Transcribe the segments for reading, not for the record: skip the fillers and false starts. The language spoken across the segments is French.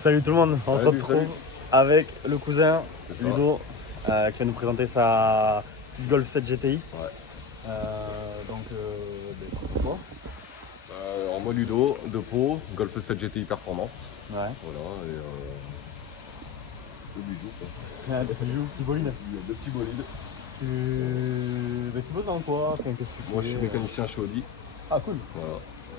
Salut tout le monde, on se retrouve avec le cousin Ludo qui va nous présenter sa petite Golf 7 GTI. Ouais. Quoi en mode Ludo, de Pau, Golf 7 GTI Performance. Ouais. Voilà, et deux bijoux quoi. Ah, des bijoux, petit bolide. Il y a deux petits bolides. Tu bosses dans quoi? Enfin, qu'est-ce que tu Moi fais? je suis mécanicien chez Audi. Ah cool. Voilà.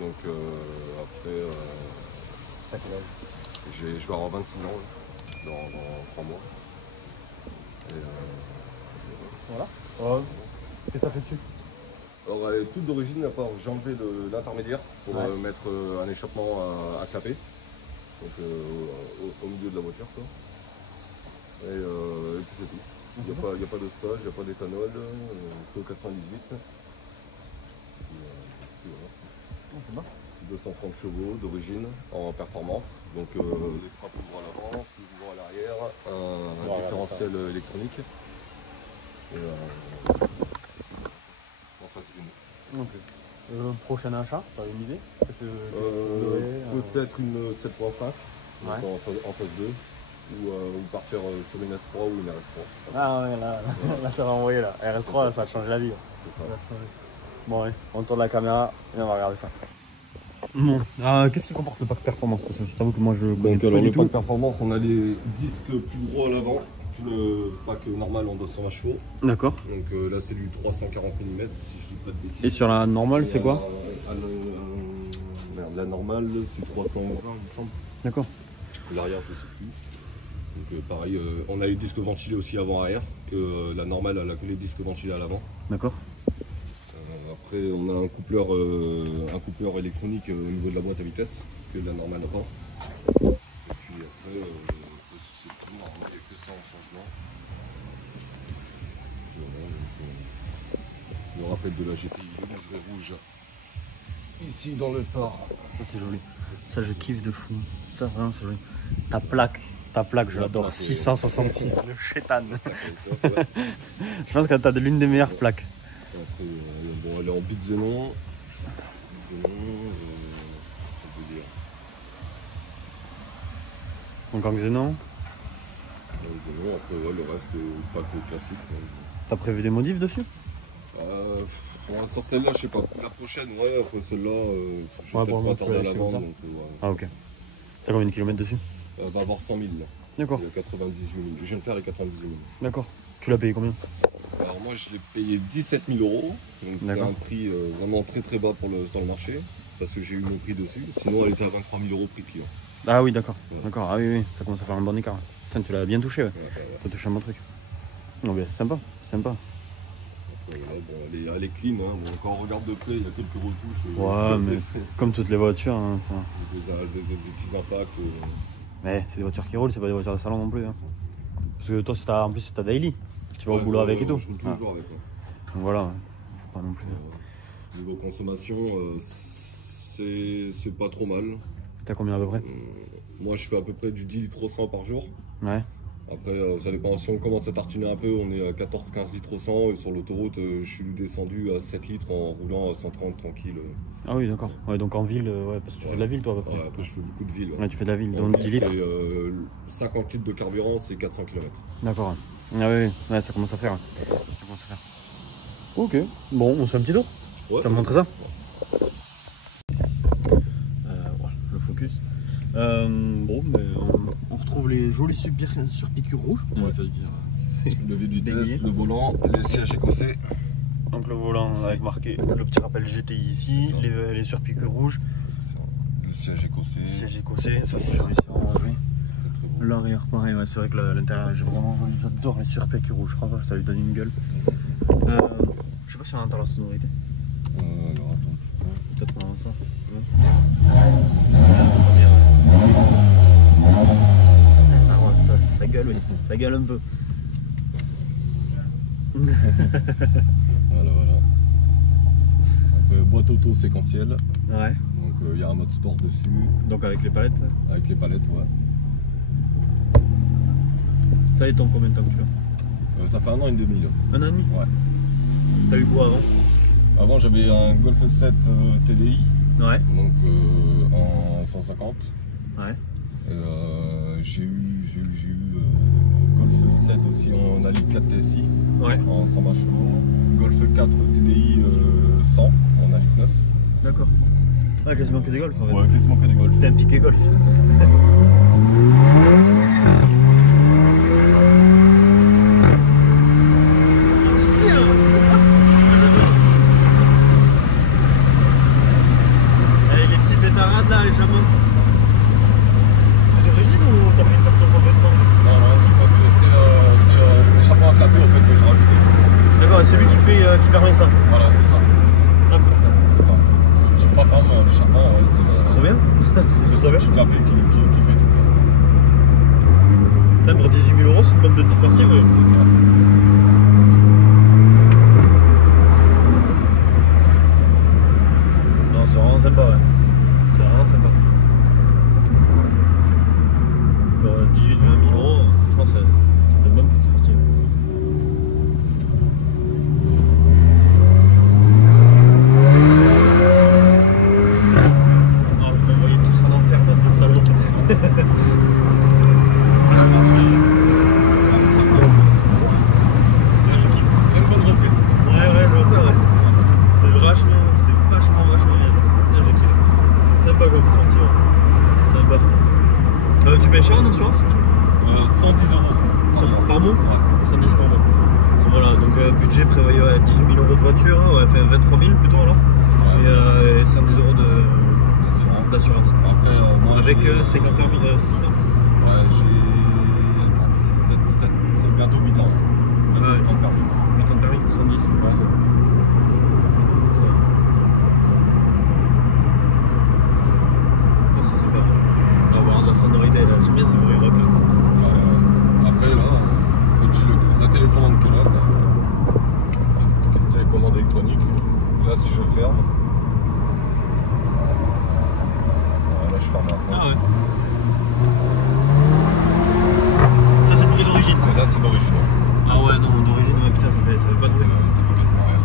Donc après, T'as quel âge? je vais avoir 26 ans dans 3 mois. Et voilà. Ouais. Qu'est-ce que ça fait dessus? alors elle est toute d'origine, à part j'ai enlevé l'intermédiaire pour mettre un échappement à clapper. Donc au milieu de la voiture quoi. Et puis c'est tout. Il n'y a pas de stage, il n'y a pas d'éthanol, c'est au 98. C'est bon. 230 chevaux d'origine en performance. Donc les frappes ouvrent à l'avant, plus ouvrent à l'arrière, un différentiel électronique. Et en face une. Okay. Prochain achat, tu as une idée? Peut-être une 7.5 en phase 2. Ou partir sur une S3 ou une RS3. Ah ouais, là ça va envoyer là. RS3, ça va changer la vie. C'est ça. Bon, allez, on tourne la caméra et on va regarder ça. Bon, qu'est-ce que comporte le pack performance? Parce que je t'avoue que moi je connais donc, pas alors, du le tout. pack performance, on a les disques plus gros à l'avant que le pack normal en 220 chevaux. D'accord. Donc là c'est du 340 mm si je dis pas de bêtises. Et sur la normale c'est quoi? La normale c'est 320 il me semble. D'accord. L'arrière je sais plus. Donc pareil, on a les disques ventilés aussi avant-arrière, que la normale elle a que les disques ventilés à l'avant. D'accord. Après on a un coupleur électronique au niveau de la boîte à vitesse, que la normale n'a pas. Et puis après, c'est tout normal, il n'y a que ça en changement. Voilà, le rappel de la GTI, le liseré rouge, ici dans le phare. Ça c'est joli, ça je kiffe de fou, ça vraiment c'est joli. Ta plaque, je l'adore, 666, le chétan. Je pense que tu as l'une des meilleures plaques. Après, bon, elle est en bit xénon. Donc en xénon. Après, le reste, pack classique. T'as prévu des modifs dessus? Pour l'instant, celle-là, je sais pas. La prochaine, ouais, après celle-là, je vais peut-être pas tarder à la vendre. Donc, ah, ok. T'as combien de kilomètres dessus? Elle va avoir 100 000 là. D'accord. 98 000. Je viens de faire les 98 000. D'accord. Tu l'as payé combien? Alors moi je l'ai payé 17 000 €. Donc c'est un prix vraiment très bas sur le marché. Parce que j'ai eu mon prix dessus. Sinon elle était à 23 000 € prix client. Ah oui d'accord. Ouais. D'accord. Ah oui, ça commence à faire un bon écart. Putain, tu l'as bien touché. Ouais. T'as touché un bon truc. Non mais sympa. Après, bon, elle est clean. Hein. Bon, quand on regarde de près, il y a quelques retouches. Ouais mais comme toutes les voitures. Hein, des petits impacts. Mais c'est des voitures qui roulent, c'est pas des voitures de salon non plus. Hein. Parce que toi, en plus, c'est ta daily. Tu vas au boulot avec et tout. Je roule tous les jours avec. Donc voilà, faut pas non plus. Niveau consommation, c'est pas trop mal. T'as combien à peu près? Moi, je fais à peu près du 10 litres au 100 par jour. Ouais. Après, ça dépend. Si on commence à tartiner un peu, on est à 14-15 litres au 100. Et sur l'autoroute, je suis descendu à 7 litres en roulant à 130 tranquille. Ah oui, d'accord. Ouais, donc en ville, parce que tu fais de la ville, toi, à peu près. Ouais, après, je fais beaucoup de ville. Ouais, tu fais de la ville, donc 10 litres. 50 litres de carburant, c'est 400 km. D'accord. Ah oui, ouais, ça commence à faire. Ok, bon, on se fait un petit tour. Ouais. Tu vas me montrer ça? Voilà, le focus. Bon, mais on retrouve les jolis surpiqûres rouges. On va faire le lever du test, le volant, les sièges écossais. Donc le volant avec marqué le petit rappel GTI ici, les surpiqûres rouges. C'est ça. Le siège écossais. Ça c'est joli, c'est vraiment joli. L'arrière pareil, ouais, c'est vrai que l'intérieur est vraiment joli. J'adore les surpiqûres rouges, franchement ça lui donne une gueule. Je sais pas si on entend la sonorité. Alors attends, peut-être qu'on entend ça. Ça gueule, oui. Ça gueule un peu. Voilà. Donc, boîte auto séquentielle. Ouais. Donc il y a un mode sport dessus. Donc avec les palettes? Avec les palettes, ouais. Ça est ton combien de temps que tu as? Ça fait 1 an et demi là. 1 an et demi? Ouais. T'as eu quoi avant? Avant j'avais un Golf 7 TDI. Ouais. Donc en 150. Ouais. J'ai eu Golf 7 aussi en Ali 4 TSI, ouais. En 120 chevaux. Golf 4 TDI 100 en Ali 9. D'accord. Ah, quasiment que des golfs en fait. Ouais, quasiment que des golfs. T'es un piqué golf. C'est d'origine ou t'as pris une carte de revêtement? Non, j'ai pas fait. C'est l'échappement à clapet au fait que j'ai rajouté. D'accord, et c'est lui qui permet ça. Voilà, c'est ça. Ah, putain. C'est ça. Je sais pas par l'échappement, c'est trop bien. C'est ça, petit clapet qui fait tout. Peut-être pour 18 000 €, c'est une bonne petite sportive. C'est ça. Non, c'est vraiment sympa, ouais. C'est vraiment sympa. Pour 18-20 000 €, je pense que ça fait une bonne petite sportive. Non, vous m'envoyez tous en enfer, bande de salauds. Je kiffe. Une bonne reprise. Ouais, je vois ça, ouais. C'est vachement bien. Putain, je kiffe. Sympa comme sportive. Sympa. Tu payes cher en assurance? 110 € par mois. Ouais. 110 par mois. Voilà, donc budget prévoyé 18 000 € de voiture, ouais, fait 23 000 plutôt alors. Ouais. Et 110 € d'assurance. Après, moi avec 50 permis 6 ans. Ouais, j'ai. Attends, 7, bientôt 8 ans. Bientôt 8 ans de permis. 8 ans de permis, 110. Ouais, ça. C'est super. On va voir la sonorité, là. J'aime bien ces bruits rock là. Après là, faut que j'ai la télécommande qui est là. Une télécommande électronique. Là si je ferme. Là je ferme à fond. Ah ouais. Ça c'est le prix d'origine ça. Là c'est d'origine. Ah ouais non d'origine ouais, putain ça fait pas de ça fait quasiment rien.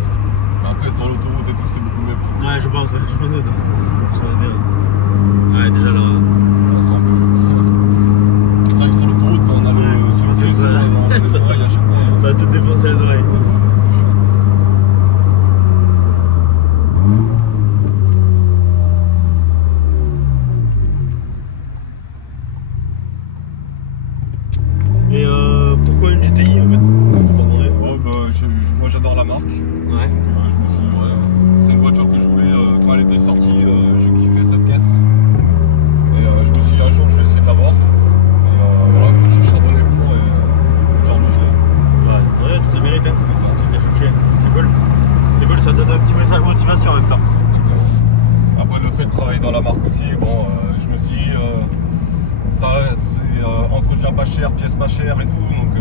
Mais après sur l'autoroute et tout c'est beaucoup mieux. Ouais je pense, ouais, je me doute. Je me doute bien. Ouais déjà là. Là c'est un peu. C'est vrai que sur l'autoroute quand on a le surprise sur les oreilles à chaque fois. Ça va te défoncer les oreilles. Et pourquoi une GTI en fait? Moi j'adore la marque. Ouais. Je me suis dit, c'est une voiture que je voulais quand elle était sortie, je kiffais cette caisse. Et je me suis dit un jour je vais essayer de l'avoir. Et voilà, j'ai charbonné pour et aujourd'hui je l'ai. Ouais, tu te mérites, hein. C'est ça. Tu t'es cherché. C'est cool. C'est cool, ça donne un petit message de motivation en même temps. Exactement. Après le fait de travailler dans la marque aussi, bon, je me suis dit, ça c'est entretien pas cher, pièces pas chères et tout, donc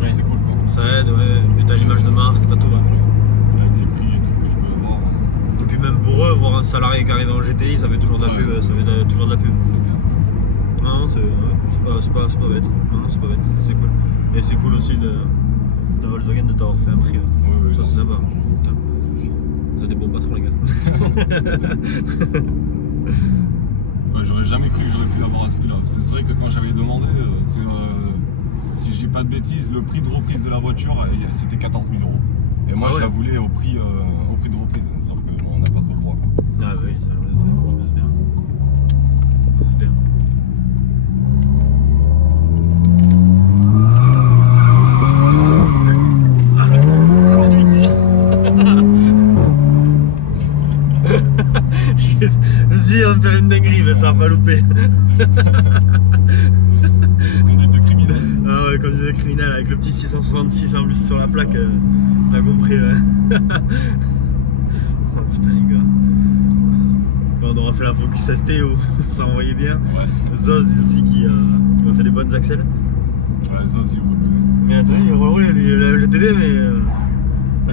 oui. C'est cool quoi. Ça aide, ouais, puis t'as l'image de marque, t'as tout. Avec les prix et tout que je peux avoir. Et puis même pour eux, voir un salarié qui arrive en GTI, ça fait toujours de la pub, ça fait toujours de la pub. C'est bien. Non, c'est pas bête. Non, c'est pas bête, c'est cool. Et c'est cool aussi de Volkswagen de t'avoir fait un prix. Oui, ça c'est sympa. Putain. Vous êtes des bons patrons les gars. J'aurais jamais cru que j'aurais pu avoir à ce prix-là. C'est vrai que quand j'avais demandé, si je dis pas de bêtises, le prix de reprise de la voiture, c'était 14 000 €. Et moi je la voulais au prix de reprise, sauf qu'on n'a pas trop le droit. Quoi. Ah oui, ça je me doute bien. Bien. Je me suis dit, on va me faire une dinguerie, mais ça va pas louper. Conduite de criminel. Ah ouais, conduite de criminel avec le petit 666 en plus sur la plaque, t'as compris. Oh putain les gars. Bon, on aura fait la Focus ST où ça envoyait bien. Ouais. Zoz aussi qui m'a fait des bonnes axelles. Ouais, Zoz il roule. Mais attends, il roule lui, le GTD mais...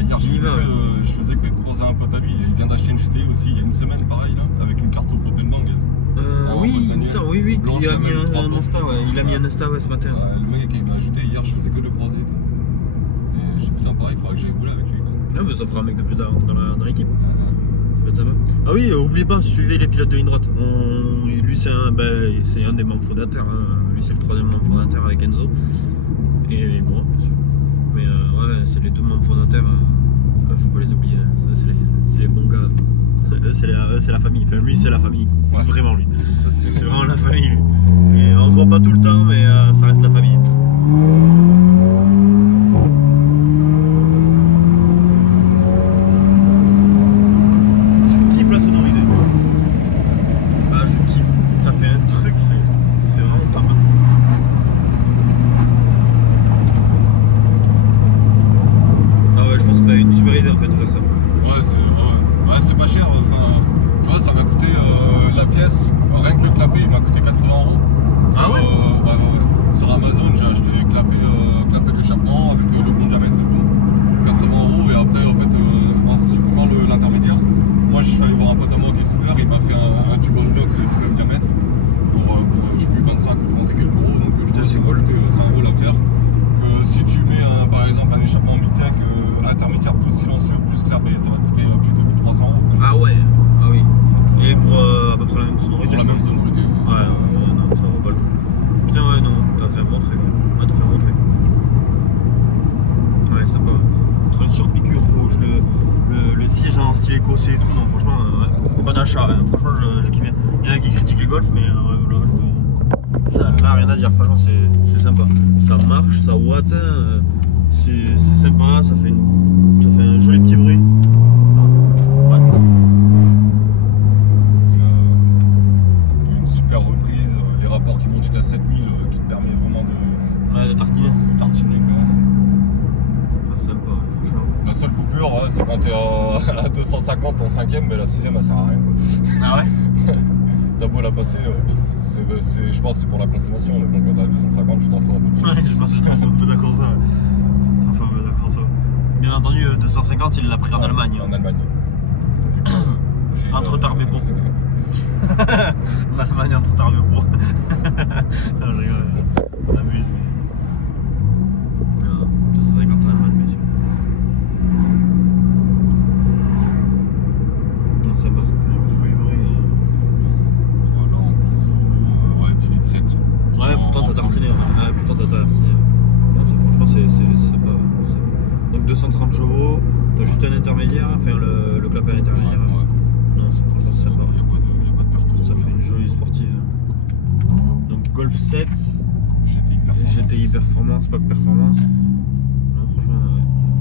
Hier je faisais que de croiser un pote à lui, il vient d'acheter une GTI aussi il y a une semaine pareil là, avec une carte au Propane Bang. Oui, ça, oui, Blanche, il a mis un Insta, il a mis un Insta ce matin. Le mec il m'a ajouté hier, je faisais que de le croiser et tout. Et j'ai dit putain pareil, il faudra que j'aille rouler avec lui quoi. Ouais, mais ça fera un mec de plus dans l'équipe. Ouais. peut être sympa. Ah oui, oubliez pas, suivez les pilotes de ligne droite. Lui, c'est un des membres fondateurs. Hein. Lui, c'est le 3e membre fondateur avec Enzo. Et moi, bien sûr. Mais ouais, c'est les 2 membres fondateurs. Faut pas les oublier. C'est les bons gars. C'est la famille. Enfin, lui, c'est la famille. Ouais. Vraiment, lui. C'est vraiment la famille. Lui. Et on se voit pas tout le temps, mais ça reste la famille. Je kiffe la sonorité. Ah, je kiffe. T'as fait un truc, c'est vraiment top. Ah ouais, je pense que t'as une super idée en fait de faire ça. Ouais, c'est pas cher. Enfin, ça m'a coûté la pièce, rien que le clapet, il m'a coûté 80 €. Ah ouais? Ouais. Sur Amazon, j'ai acheté clapet d'échappement avec le bon diamètre et tout. 80 € et après, en fait, en supprimant l'intermédiaire, moi je suis allé voir un pote à moi qui est soudeur, il m'a fait un tube en inox du même diamètre pour je sais plus 25 ou 30 et quelques euros. Donc du coup, c'est coûté 100 € l'affaire. Que si tu mets par exemple un échappement Miltech intermédiaire plus silencieux plus clapet, ça va te coûter plus de 1300 €. Ah ouais, ah oui. Et pour à peu près la même sonorité. Pour la même sonorité. Ouais, non, ça vaut pas le coup. Putain, ouais, non, t'as fait un bon truc. Ouais, t'as fait un bon truc. Ouais, sympa. Entre le surpiqûre rouge, le siège en style écossais et tout, non, franchement, bon achat. Hein. Franchement, je kiffe bien. Il y en a qui critiquent les golfs, mais là, rien à dire. Franchement, c'est sympa. Ça marche, ça watt. C'est sympa, ça fait un joli petit bruit. Ouais. Une super reprise, les rapports qui montent jusqu'à 7000 qui te permet vraiment de tartiner. Tartiner quoi. Ah, sympa, franchement. La seule coupure, c'est quand t'es à 250 en 5ème, mais la 6ème elle sert à rien. Ah ouais? T'as beau la passer, je pense que c'est pour la consommation, mais bon, quand t'es à 250, tu t'en fous un peu plus. Ouais, je pense que tu t'en fous un peu d'accord ça. Bien entendu, 250, il l'a pris en Allemagne. En Allemagne. Entre Tarbes et Pau. En Allemagne, entre Tarbes et Pau. Non, je rigole. On amuse, mais. 250 en Allemagne, bien sûr. Non, sympa, ça fait un joli bruit. Tu vois, là, on pense 10 litres 7. Ouais, pourtant t'as tartiné. Pourtant t'as tartiné. Franchement, c'est sympa. Donc 230 chevaux, t'as juste un intermédiaire, enfin le clapet à l'intermédiaire. Ouais. Non, franchement c'est sympa. Il n'y a pas de perte. Ça fait une jolie sportive. Donc Golf 7, GTI Performance, Pack Performance. Non, franchement,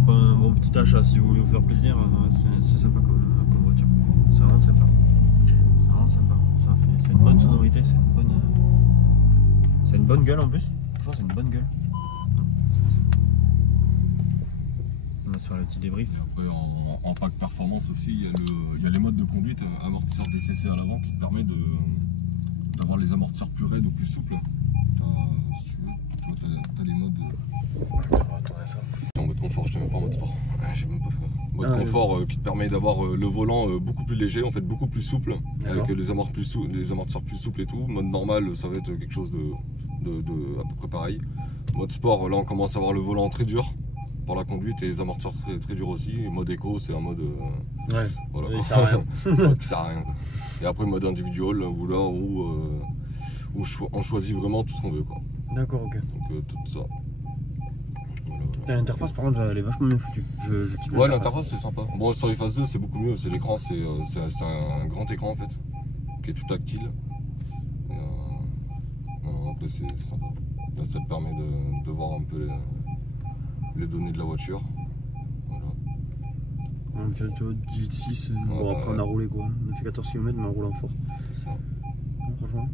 pas un bon petit achat si vous voulez vous faire plaisir, c'est sympa comme voiture. C'est vraiment sympa. C'est vraiment sympa. C'est une bonne sonorité, c'est une bonne gueule en plus. Franchement, c'est une bonne gueule. On va sur le petit débrief. Et après, en pack performance aussi, il y a les modes de conduite amortisseur DCC à l'avant qui te permet d'avoir les amortisseurs plus raides ou plus souples. Si tu veux, t'as les modes. On va tourner ça. En mode confort, je n'ai même pas en mode sport. J'ai même pas fait. Mode confort qui te permet d'avoir le volant beaucoup plus léger, en fait beaucoup plus souple, avec les amortisseurs plus souples et tout. Mode normal, ça va être quelque chose de à peu près pareil. Mode sport, là on commence à avoir le volant très dur pour la conduite et les amortisseurs très durs aussi. Et mode éco, c'est un mode. Ouais, voilà. Il sert à rien. Qui sert à rien. Et après, mode individual, où là, où on choisit vraiment tout ce qu'on veut. D'accord, ok. Donc, tout ça. Voilà. L'interface, par contre, elle est vachement bien foutue. Je kiffe. Ouais, l'interface, c'est sympa. Bon, sur les phases 2, c'est beaucoup mieux. C'est l'écran, c'est un grand écran en fait, qui est tout tactile. Et, voilà, après, c'est sympa. Là, ça te permet de voir un peu les données de la voiture. Voilà. Tu vois, 18,6. Bon, après, on a roulé quoi. On a fait 14 km, mais en roulant fort. C'est ça. Ouais, franchement.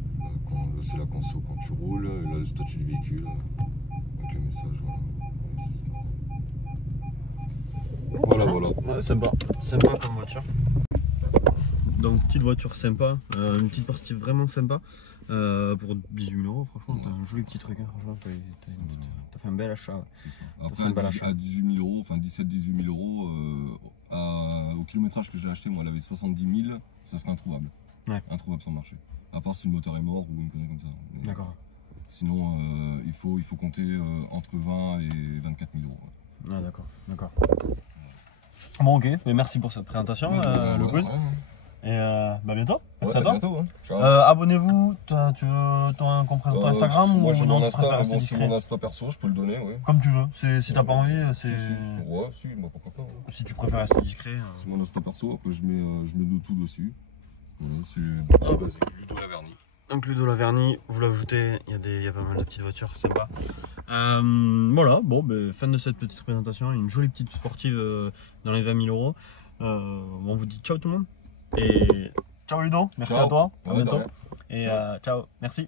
C'est la conso quand tu roules, et là, le statut du véhicule, avec les messages. Voilà. Ouais, sympa. Sympa comme voiture. Donc, petite voiture sympa. Une petite partie vraiment sympa. Pour 18 000 €, franchement, t'as un joli petit truc. Hein. Franchement, t'as fait un bel achat. C'est ça. Après, à 18 000 €, enfin 17-18 000 €, au kilométrage que j'ai acheté, moi, elle avait 70 000, ça serait introuvable. Ouais. Introuvable sur le marché. À part si le moteur est mort ou une connerie comme ça. D'accord. Sinon, il faut compter entre 20 et 24 000 €. Ah, d'accord. Bon, ok, mais merci pour cette présentation, le quiz. Et bah bientôt. Merci à toi. Bientôt, hein. Abonnez-vous. Tu veux qu'on présente ton Instagram moi, ou j'ai non? mon Tu préfères Insta, rester mais bon, c'est discret? mon Insta perso, je peux le donner, oui. Comme tu veux. Si t'as pas envie, c'est. Ouais, si, moi pourquoi pas. Hein. Si tu préfères rester discret. C'est mon Insta perso, après je mets de tout dessus. Voilà, c'est Ludo Laverny. Donc Ludo Laverny, vous l'ajoutez, il y a pas mal de petites voitures, sympa. Voilà, bon, fin de cette petite présentation, une jolie petite sportive dans les 20 000 euros. On vous dit ciao tout le monde. Et ciao Ludo, merci Ciao. à toi, à Ouais, bientôt. de rien. Et ciao, merci.